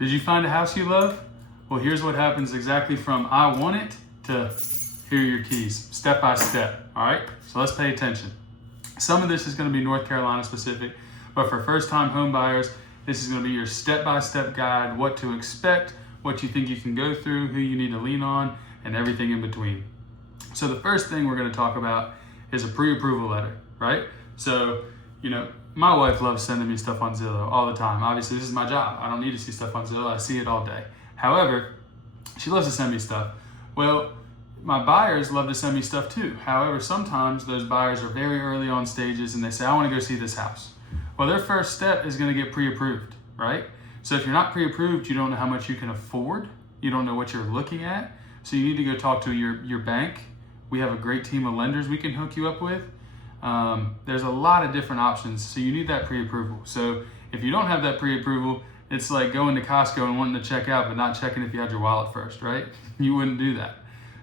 Did you find a house you love? Well, here's what happens exactly from I want it to here are your keys, step by step, all right? So let's pay attention. Some of this is gonna be North Carolina specific, but for first-time home buyers, this is gonna be your step-by-step guide, what to expect, what you think you can go through, who you need to lean on, and everything in between. So the first thing we're gonna talk about is a pre-approval letter, right? So, my wife loves sending me stuff on Zillow all the time. Obviously, this is my job. I don't need to see stuff on Zillow. I see it all day. However, she loves to send me stuff. Well, my buyers love to send me stuff too. However, sometimes those buyers are very early on stages and they say, I want to go see this house. Well, their first step is going to get pre-approved, right? So if you're not pre-approved, you don't know how much you can afford. You don't know what you're looking at. So you need to go talk to your bank. We have a great team of lenders we can hook you up with. There's a lot of different options, so you need that pre-approval. So if you don't have that pre-approval, it's like going to Costco and wanting to check out but not checking if you had your wallet first, right? You wouldn't do that.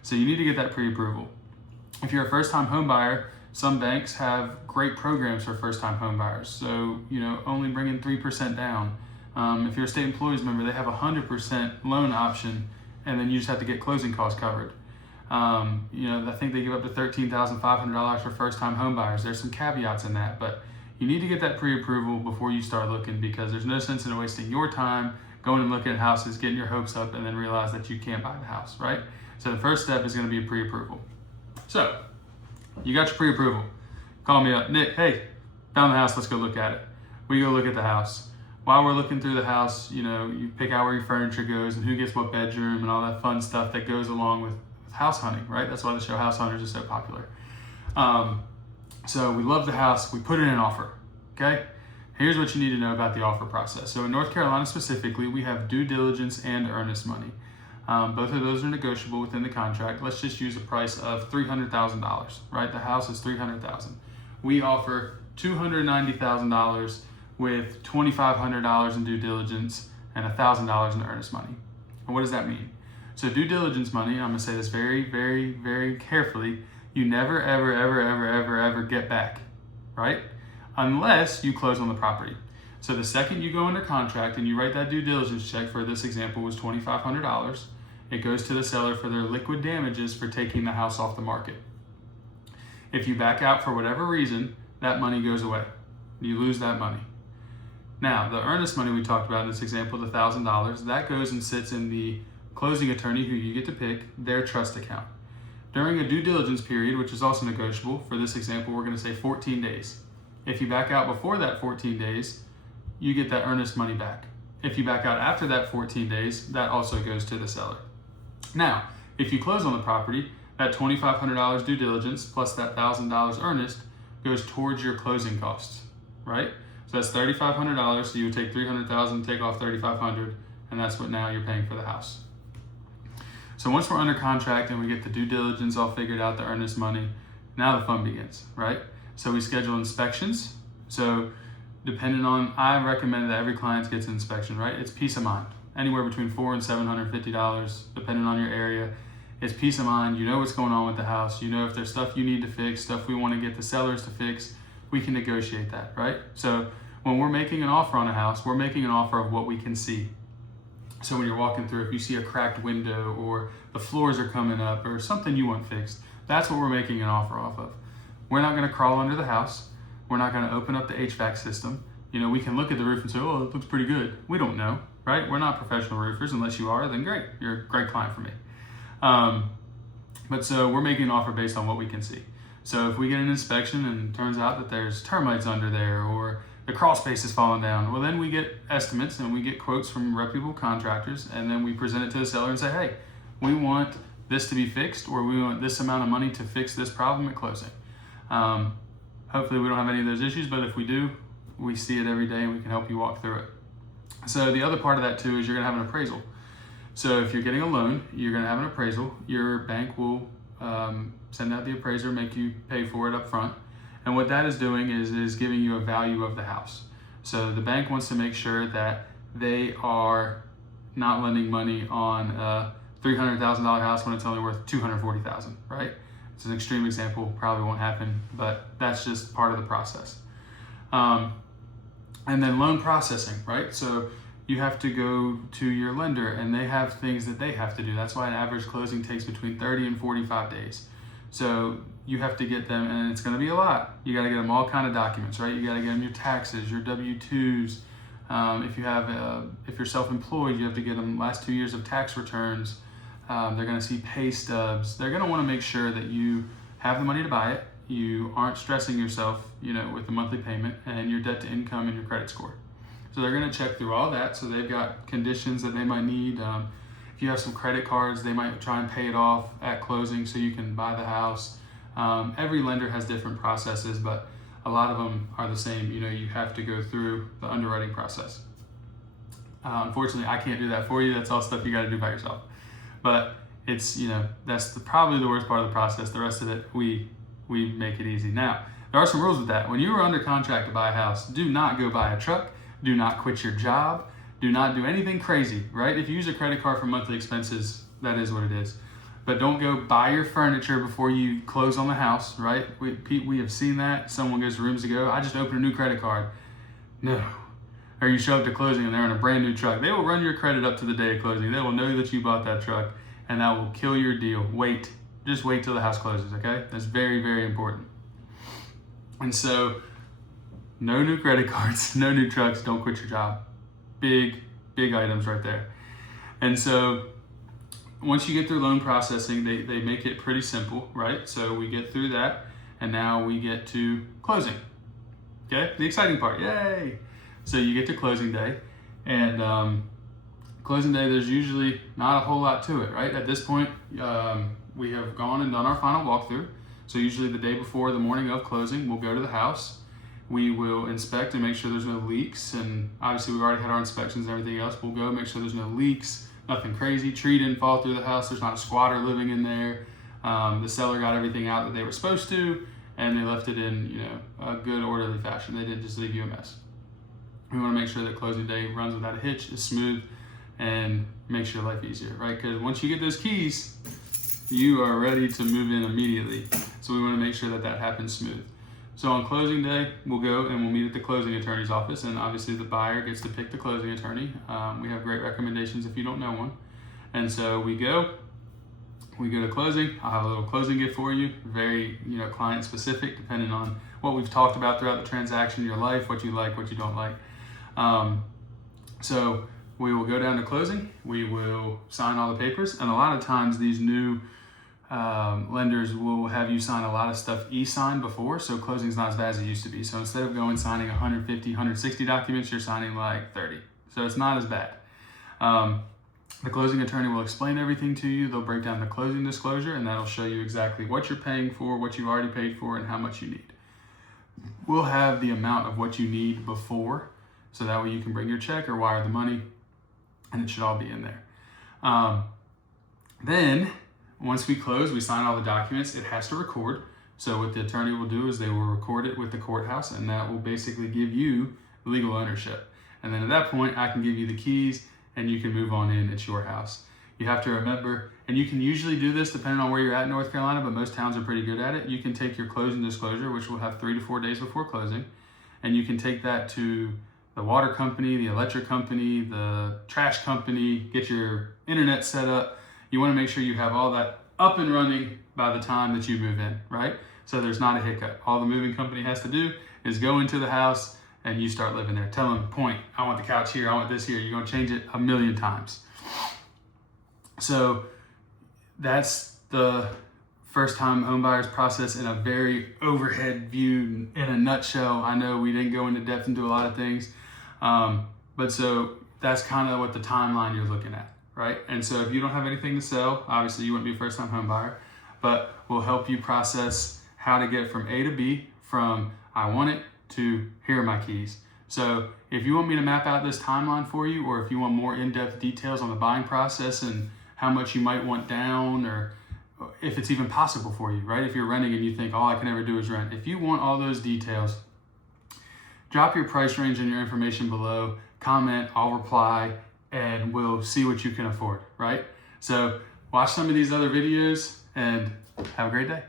So you need to get that pre-approval. If you're a first-time home buyer, some banks have great programs for first-time home buyers. So, only bringing 3% down. If you're a state employees member, they have a 100% loan option, and then you just have to get closing costs covered. I think they give up to $13,500 for first-time home buyers. There's some caveats in that, but you need to get that pre-approval before you start looking, because there's no sense in wasting your time going and looking at houses, getting your hopes up, and then realize that you can't buy the house, right? So the first step is going to be a pre-approval. So you got your pre-approval. Call me up, Nick, hey, found the house, let's go look at it. We go look at the house. While we're looking through the house, you pick out where your furniture goes and who gets what bedroom and all that fun stuff that goes along with house hunting, right? That's why the show House Hunters is so popular. So we love the house, we put in an offer, okay? Here's what you need to know about the offer process. So in North Carolina specifically, we have due diligence and earnest money. Both of those are negotiable within the contract. Let's just use a price of $300,000, right? The house is $300,000. We offer $290,000 with $2,500 in due diligence and $1,000 in earnest money. And what does that mean? So due diligence money, I'm gonna say this very, very, very carefully, you never, ever, ever, ever, ever, ever get back, right? Unless you close on the property. So the second you go under contract and you write that due diligence check, for this example was $2,500, it goes to the seller for their liquid damages for taking the house off the market. If you back out for whatever reason, that money goes away. You lose that money. Now, the earnest money we talked about in this example, the $1,000, that goes and sits in the closing attorney, who you get to pick, their trust account. During a due diligence period, which is also negotiable, for this example, we're gonna say 14 days. If you back out before that 14 days, you get that earnest money back. If you back out after that 14 days, that also goes to the seller. Now, if you close on the property, that $2,500 due diligence plus that $1,000 earnest goes towards your closing costs, right? So that's $3,500, so you would take $300,000, take off $3,500, and that's what now you're paying for the house. So once we're under contract and we get the due diligence all figured out, the earnest money, now the fun begins, right? So we schedule inspections. So depending on, I recommend that every client gets an inspection, right? It's peace of mind. Anywhere between $400 and $750, depending on your area. It's peace of mind. You know what's going on with the house. You know if there's stuff you need to fix, stuff we want to get the sellers to fix, we can negotiate that, right? So when we're making an offer on a house, we're making an offer of what we can see. So when you're walking through, if you see a cracked window or the floors are coming up or something you want fixed, that's what we're making an offer off of. We're not going to crawl under the house. We're not going to open up the HVAC system. We can look at the roof and say, oh, it looks pretty good. We don't know, right? We're not professional roofers. Unless you are, then great. You're a great client for me. But so we're making an offer based on what we can see. So if we get an inspection and it turns out that there's termites under there or the crawl space is falling down, well, then we get estimates and we get quotes from reputable contractors, and then we present it to the seller and say, hey, we want this to be fixed, or we want this amount of money to fix this problem at closing. Hopefully we don't have any of those issues, but if we do, we see it every day and we can help you walk through it. So the other part of that too is you're gonna have an appraisal. So if you're getting a loan, you're gonna have an appraisal. Your bank will send out the appraiser, make you pay for it up front. And what that is doing is giving you a value of the house. So the bank wants to make sure that they are not lending money on a $300,000 house when it's only worth $240,000, right? It's an extreme example, probably won't happen, but that's just part of the process. And then loan processing, right? So you have to go to your lender and they have things that they have to do. That's why an average closing takes between 30 and 45 days. So you have to get them, and it's gonna be a lot. You gotta get them all kind of documents, right? You gotta get them your taxes, your W-2s. If you're self-employed, you have to get them last 2 years of tax returns. They're gonna see pay stubs. They're gonna wanna make sure that you have the money to buy it, you aren't stressing yourself, with the monthly payment, and your debt to income and your credit score. So they're gonna check through all that. So they've got conditions that they might need. If you have some credit cards, they might try and pay it off at closing so you can buy the house. Every lender has different processes, but a lot of them are the same. You have to go through the underwriting process. Unfortunately, I can't do that for you. That's all stuff you got to do by yourself. But it's, that's probably the worst part of the process. The rest of it, we make it easy. Now, there are some rules with that. When you are under contract to buy a house, do not go buy a truck. Do not quit your job. Do not do anything crazy, right? If you use a credit card for monthly expenses, that is what it is. But don't go buy your furniture before you close on the house, right? We have seen that. Someone goes to rooms to go, I just opened a new credit card. No. Or you show up to closing and they're in a brand new truck. They will run your credit up to the day of closing. They will know that you bought that truck, and that will kill your deal. Wait. Just wait till the house closes, okay? That's very, very important. And so, no new credit cards, no new trucks, don't quit your job. Big items right there. And so, once you get through loan processing, they make it pretty simple, right? So we get through that, and now we get to closing. Okay, the exciting part, yay! So you get to closing day, and closing day, there's usually not a whole lot to it, right? At this point, we have gone and done our final walkthrough. So usually the day before, the morning of closing, we'll go to the house. We will inspect and make sure there's no leaks, and obviously we've already had our inspections and everything else. We'll go make sure there's no leaks, nothing crazy. Tree didn't fall through the house. There's not a squatter living in there. The seller got everything out that they were supposed to, and they left it in a good orderly fashion. They didn't just leave you a mess. We want to make sure that closing day runs without a hitch, is smooth, and makes your life easier, right? Because once you get those keys, you are ready to move in immediately. So we want to make sure that that happens smooth. So on closing day, we'll go and we'll meet at the closing attorney's office, and obviously the buyer gets to pick the closing attorney. We have great recommendations if you don't know one. And so we go to closing. I'll have a little closing gift for you, very client specific, depending on what we've talked about throughout the transaction, your life, what you like, what you don't like. So we will go down to closing. We will sign all the papers, and a lot of times these new lenders will have you sign a lot of stuff e-sign before, so closing's not as bad as it used to be. So instead of signing 150, 160 documents, you're signing like 30. So it's not as bad. The closing attorney will explain everything to you. They'll break down the closing disclosure, and that'll show you exactly what you're paying for, what you've already paid for, and how much you need. We'll have the amount of what you need before, so that way you can bring your check or wire the money, and it should all be in there. Then, once we close, we sign all the documents. It has to record. So what the attorney will do is they will record it with the courthouse, and that will basically give you legal ownership. And then at that point, I can give you the keys, and you can move on in. It's your house. You have to remember, and you can usually do this depending on where you're at in North Carolina, but most towns are pretty good at it. You can take your closing disclosure, which will have 3 to 4 days before closing, and you can take that to the water company, the electric company, the trash company, get your internet set up. You want to make sure you have all that up and running by the time that you move in, right? So there's not a hiccup. All the moving company has to do is go into the house and you start living there. Tell them, point, I want the couch here, I want this here. You're going to change it 1,000,000 times. So that's the first time home buyers process in a very overhead view, in a nutshell. I know we didn't go into depth into a lot of things, but so that's kind of what the timeline you're looking at, right? And so if you don't have anything to sell, obviously you wouldn't be a first time home buyer, but we'll help you process how to get from A to B, from I want it to here are my keys. So if you want me to map out this timeline for you, or if you want more in-depth details on the buying process and how much you might want down, or if it's even possible for you, right? If you're renting and you think all I can ever do is rent. If you want all those details, drop your price range and your information below, comment, I'll reply, and we'll see what you can afford, right? So watch some of these other videos and have a great day.